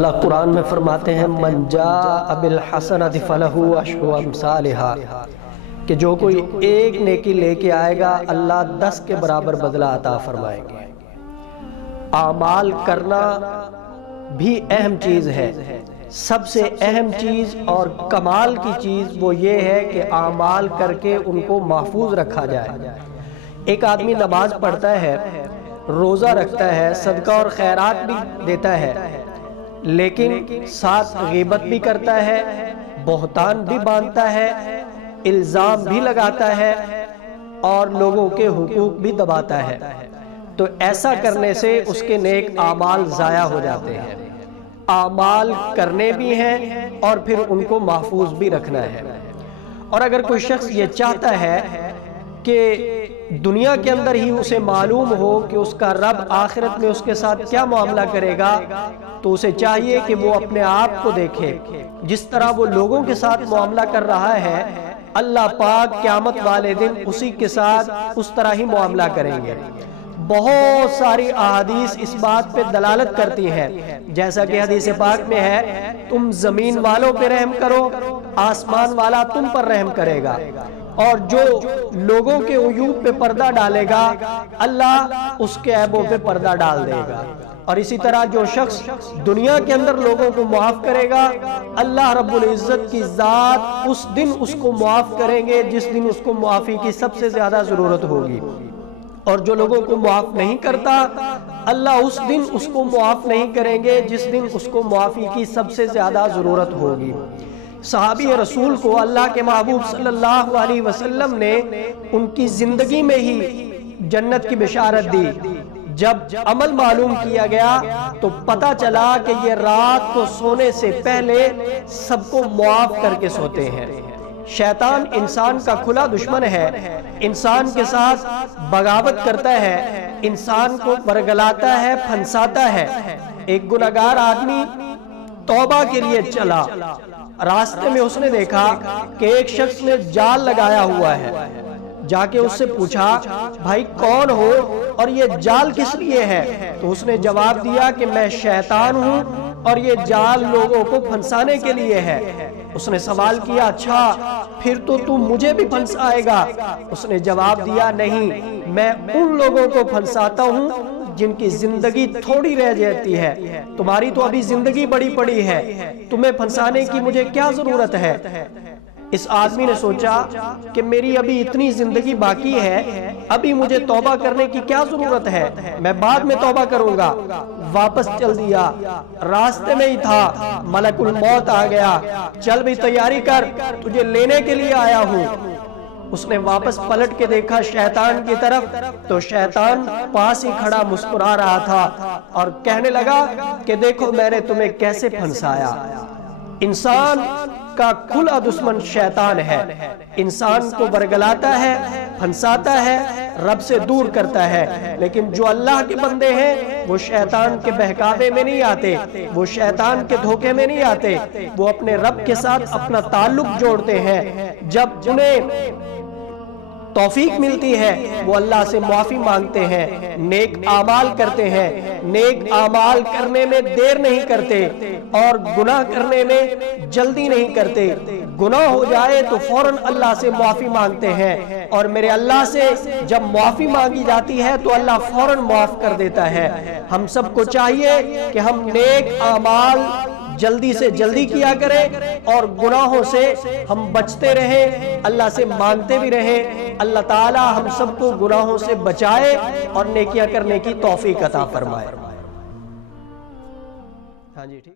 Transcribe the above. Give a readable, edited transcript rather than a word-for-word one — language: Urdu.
اللہ قرآن میں فرماتے ہیں من جاء بالحسنۃ فلہ عشر امثالھا، کہ جو کوئی ایک نیکی لے کے آئے گا اللہ 10 کے برابر بدلہ عطا فرمائیں گے۔ اعمال کرنا بھی اہم چیز ہے، سب سے اہم چیز اور کمال کی چیز وہ یہ ہے کہ اعمال کر کے ان کو محفوظ رکھا جائے۔ ایک آدمی نماز پڑھتا ہے، روزہ رکھتا ہے، صدقہ اور خیرات بھی دیتا ہے، لیکن ساتھ غیبت بھی کرتا ہے، بہتان بھی باندھتا ہے، الزام بھی لگاتا ہے اور لوگوں کے حقوق بھی دباتا ہے، تو ایسا کرنے سے اس کے نیک اعمال ضائع ہو جاتے ہیں۔ اعمال کرنے بھی ہیں اور پھر ان کو محفوظ بھی رکھنا ہے۔ اور اگر کوئی شخص یہ چاہتا ہے کہ دنیا کے اندر ہی اسے معلوم ہو کہ اس کا رب آخرت میں اس کے ساتھ کیا معاملہ کرے گا، تو اسے چاہیے کہ وہ اپنے آپ کو دیکھے۔ جس طرح وہ لوگوں کے ساتھ معاملہ کر رہا ہے، اللہ پاک قیامت والے دن اسی کے ساتھ اس طرح ہی معاملہ کریں گے۔ بہت ساری احادیث اس بات پہ دلالت کرتی ہیں، جیسا کہ حدیث پاک میں ہے تم زمین والوں پہ رحم کرو، آسمان والا تم پر رحم کرے گا، اور جو لوگوں کے عیوب پہ پردہ ڈالے گا اللہ اس کے عیبوں پہ پردہ ڈال دے گا۔ اور اسی طرح جو شخص دنیا کے اندر لوگوں کو معاف کرے گا، اللہ رب العزت کی ذات اس دن اس کو معاف کریں گے جس دن اس کو معافی کی سب سے زیادہ ضرورت ہوگی، اور جو لوگوں کو معاف نہیں کرتا اللہ اس دن اس کو معاف نہیں کریں گے جس دن اس کو معافی کی سب سے زیادہ ضرورت ہوگی۔ صحابی رسول کو اللہ کے محبوب صلی اللہ علیہ وسلم نے ان کی زندگی میں ہی جنت کی بشارت دی۔ جب عمل معلوم کیا گیا تو پتہ چلا کہ یہ رات کو سونے سے پہلے سب کو معاف کر کے سوتے ہیں۔ شیطان انسان کا کھلا دشمن ہے، انسان کے ساتھ بغاوت کرتا ہے، انسان کو ورگلاتا ہے، پھنساتا ہے۔ ایک گناہگار آدمی توبہ کے لیے چلا، راستے میں اس نے دیکھا کہ ایک شخص نے جال لگایا ہوا ہے۔ جا کے اس سے پوچھا بھائی کون ہو اور یہ جال کس لیے ہے؟ تو اس نے جواب دیا کہ میں شیطان ہوں اور یہ جال لوگوں کو پھنسانے کے لیے ہے۔ اس نے سوال کیا اچھا پھر تو تم مجھے بھی پھنسائے گا؟ اس نے جواب دیا نہیں، میں ان لوگوں کو پھنساتا ہوں جن کی زندگی تھوڑی رہ جاتی ہے، تمہاری تو ابھی زندگی بڑی پڑی ہے، تمہیں پھنسانے کی مجھے کیا ضرورت ہے؟ اس آدمی نے سوچا کہ میری ابھی اتنی زندگی باقی ہے، ابھی مجھے توبہ کرنے کی کیا ضرورت ہے، میں بعد میں توبہ کروں گا۔ واپس چل دیا، راستے میں ہی تھا ملک الموت آ گیا، چل بھی تیاری کر تجھے لینے کے لیے آیا ہوں۔ اس نے واپس پلٹ کے دیکھا شیطان کی طرف تو شیطان پاس ہی کھڑا مسکرا رہا تھا اور کہنے لگا کہ دیکھو میں نے تمہیں کیسے پھنسایا۔ انسان کا کھلا دشمن شیطان ہے، انسان کو برگلاتا ہے، پھنساتا ہے، رب سے دور کرتا ہے، لیکن جو اللہ کے بندے ہیں وہ شیطان کے بہکاوے میں نہیں آتے، وہ شیطان کے دھوکے میں نہیں آتے، وہ اپنے رب کے ساتھ اپنا تعلق جوڑتے ہیں۔ جب انہیں توفیق ملتی ہے وہ اللہ سے معافی مانگتے ہیں، نیک اعمال کرتے ہیں، نیک اعمال کرنے میں دیر نہیں کرتے اور گناہ کرنے میں جلدی نہیں کرتے۔ گناہ ہو جائے تو فوراً اللہ سے معافی مانگتے ہیں، اور میرے اللہ سے جب معافی مانگی جاتی ہے تو اللہ فوراً معاف کر دیتا ہے۔ ہم سب کو چاہیے کہ ہم نیک اعمال جلدی سے جلدی کیا کریں اور گناہوں سے ہم بچتے رہیں، اللہ سے مانگتے بھی رہیں۔ اللہ تعالی ہم سب کو گناہوں سے بچائے اور نیکیاں کرنے کی توفیق عطا فرمائے۔ ہاں جی ٹھیک۔